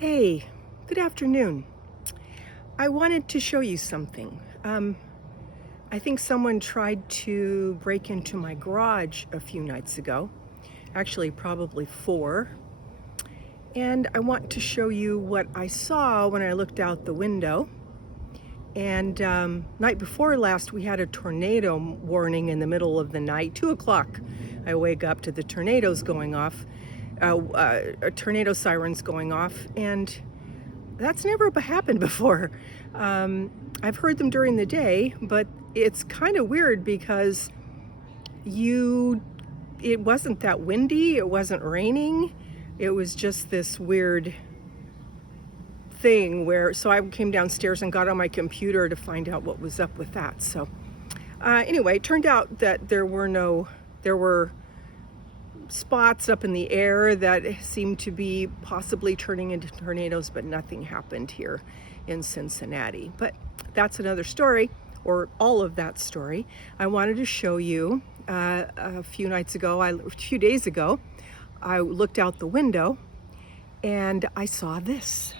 Hey, good afternoon. I wanted to show you something. I think someone tried to break into my garage a few nights ago, actually, probably four. And I want to show you what I saw when I looked out the window. And night before last, we had a tornado warning in the middle of the night, 2 o'clock. I wake up to the tornadoes going off, tornado sirens going off, and that's never happened before. I've heard them during the day, but it's kind of weird because it wasn't that windy, it wasn't raining. It was just this weird thing so I came downstairs and got on my computer to find out what was up with that. So anyway, it turned out that there were spots up in the air that seemed to be possibly turning into tornadoes, but nothing happened here in Cincinnati. But that's another story, or all of that story. I wanted to show you a few days ago, I looked out the window and I saw this.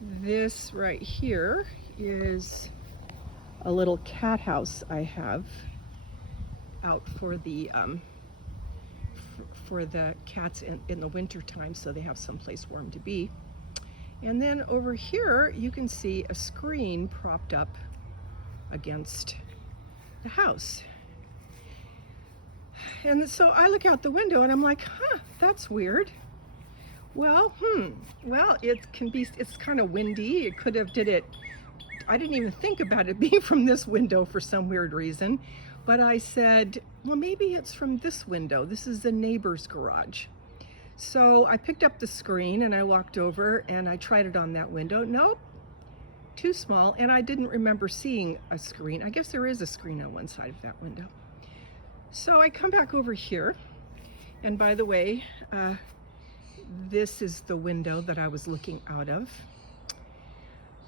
This right here is a little cat house I have out for the cats in the winter time, so they have someplace warm to be. And then over here you can see a screen propped up against the house. And so I look out the window and I'm like, that's weird. Well, it's kind of windy. I didn't even think about it being from this window for some weird reason. But I said, well, maybe it's from this window. This is the neighbor's garage. So I picked up the screen and I walked over and I tried it on that window. Nope, too small. And I didn't remember seeing a screen. I guess there is a screen on one side of that window. So I come back over here. And by the way, this is the window that I was looking out of,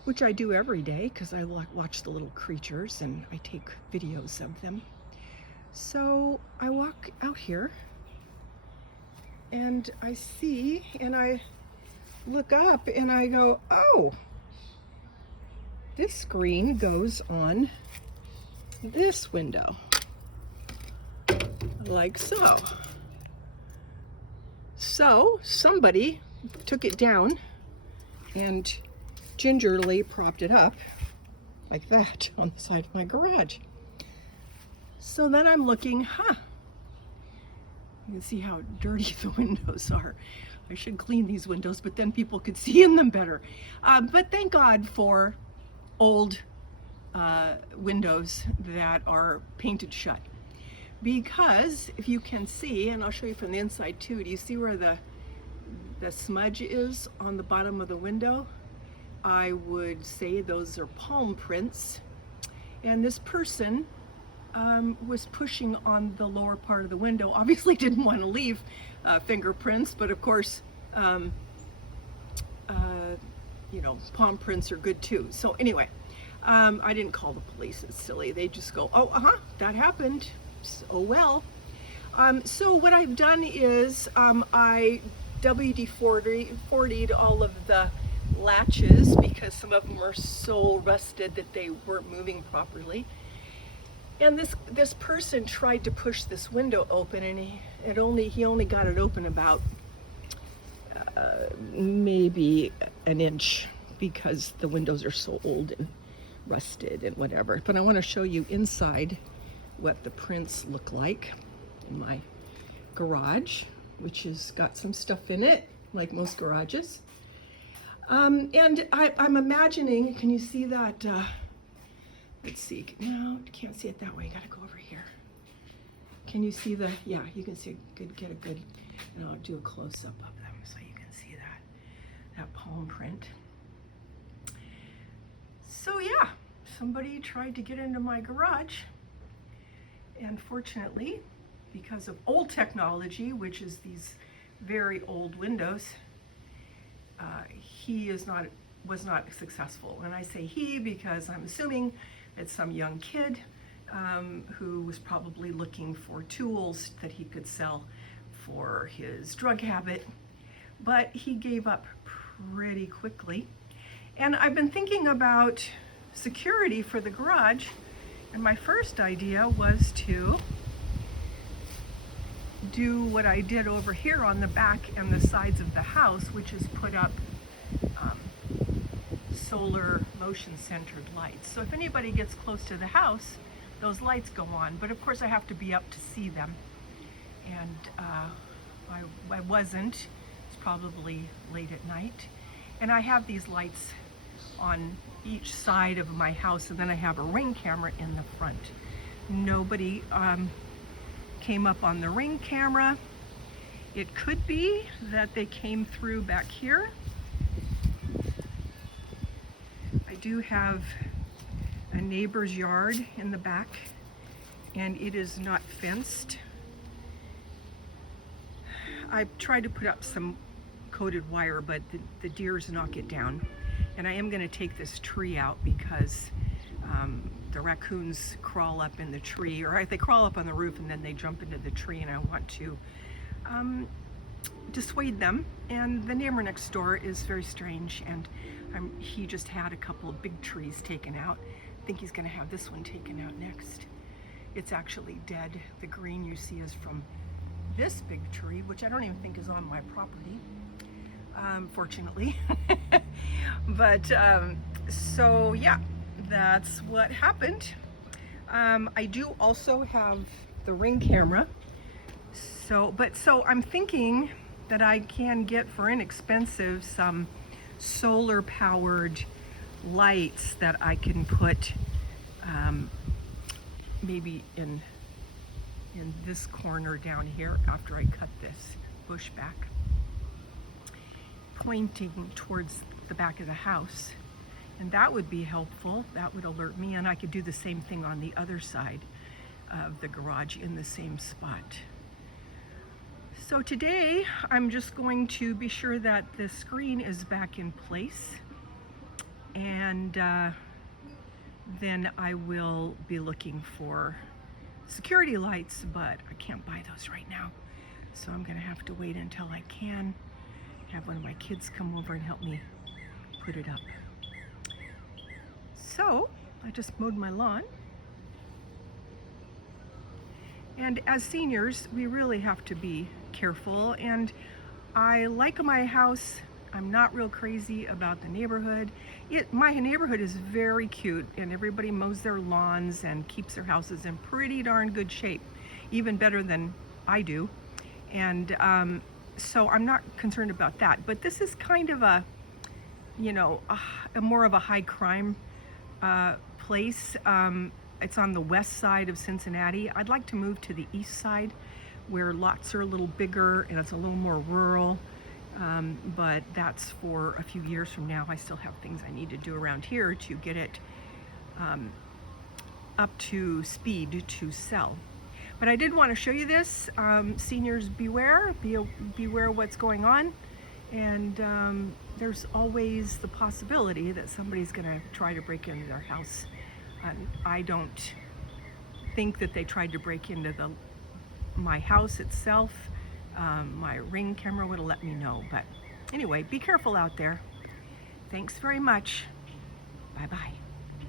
which I do every day because I watch the little creatures and I take videos of them. So I walk out here and I see, and I look up and I go, oh, this screen goes on this window, like so. So somebody took it down and gingerly propped it up like that on the side of my garage. So then I'm looking, you can see how dirty the windows are. I should clean these windows, but then people could see in them better. But thank God for old windows that are painted shut. Because if you can see, and I'll show you from the inside too, do you see where the smudge is on the bottom of the window? I would say those are palm prints. And this person was pushing on the lower part of the window. Obviously didn't want to leave fingerprints, but of course, palm prints are good too. So anyway, I didn't call the police. It's silly. They just go, that happened. Oh well. So what I've done is I WD-40'd all of the latches because some of them are so rusted that they weren't moving properly. And this person tried to push this window open, and he only got it open about maybe an inch because the windows are so old and rusted and whatever. But I want to show you inside what the prints look like in my garage, which has got some stuff in it, like most garages. And I'm imagining, can you see that? Let's see, no, can't see it that way, gotta go over here. Can you see yeah, you can see get a good, and I'll do a close-up of them so you can see that palm print. So yeah, somebody tried to get into my garage. And fortunately, because of old technology, which is these very old windows, he was not successful. And I say he because I'm assuming it's some young kid who was probably looking for tools that he could sell for his drug habit, but he gave up pretty quickly. And I've been thinking about security for the garage, and my first idea was to do what I did over here on the back and the sides of the house, which is put up solar motion-centered lights. So if anybody gets close to the house, those lights go on, but of course I have to be up to see them. And I wasn't. It's probably late at night. And I have these lights on each side of my house, and then I have a Ring camera in the front. Nobody came up on the Ring camera. It could be that they came through back here. I do have a neighbor's yard in the back, and it is not fenced. I tried to put up some coated wire, but the deers knock it down. And I am going to take this tree out because the raccoons crawl up in the tree, or they crawl up on the roof and then they jump into the tree, and I want to dissuade them. And the neighbor next door is very strange, and he just had a couple of big trees taken out. I think he's going to have this one taken out next. It's actually dead. The green you see is from this big tree, which I don't even think is on my property, fortunately. But so yeah, that's what happened. I do also have the Ring camera. So I'm thinking that I can get for inexpensive some solar powered lights that I can put maybe in this corner down here after I cut this bush back, pointing towards the back of the house. And that would be helpful. That would alert me, and I could do the same thing on the other side of the garage in the same spot. So today I'm just going to be sure that the screen is back in place, and then I will be looking for security lights, but I can't buy those right now. So I'm gonna have to wait until I can have one of my kids come over and help me put it up. So I just mowed my lawn. And as seniors, we really have to be careful. And I like my house. I'm not real crazy about the neighborhood. My neighborhood is very cute, and everybody mows their lawns and keeps their houses in pretty darn good shape, even better than I do. And so I'm not concerned about that. But this is kind of a, you know, a more of a high crime place. It's on the west side of Cincinnati. I'd like to move to the east side, where lots are a little bigger and it's a little more rural. But that's for a few years from now. I still have things I need to do around here to get it up to speed to sell. But I did want to show you this. Seniors beware, beware what's going on. And there's always the possibility that somebody's gonna try to break into their house. I don't think that they tried to break into my house itself. My Ring camera would have let me know. But anyway, be careful out there. Thanks very much. Bye-bye.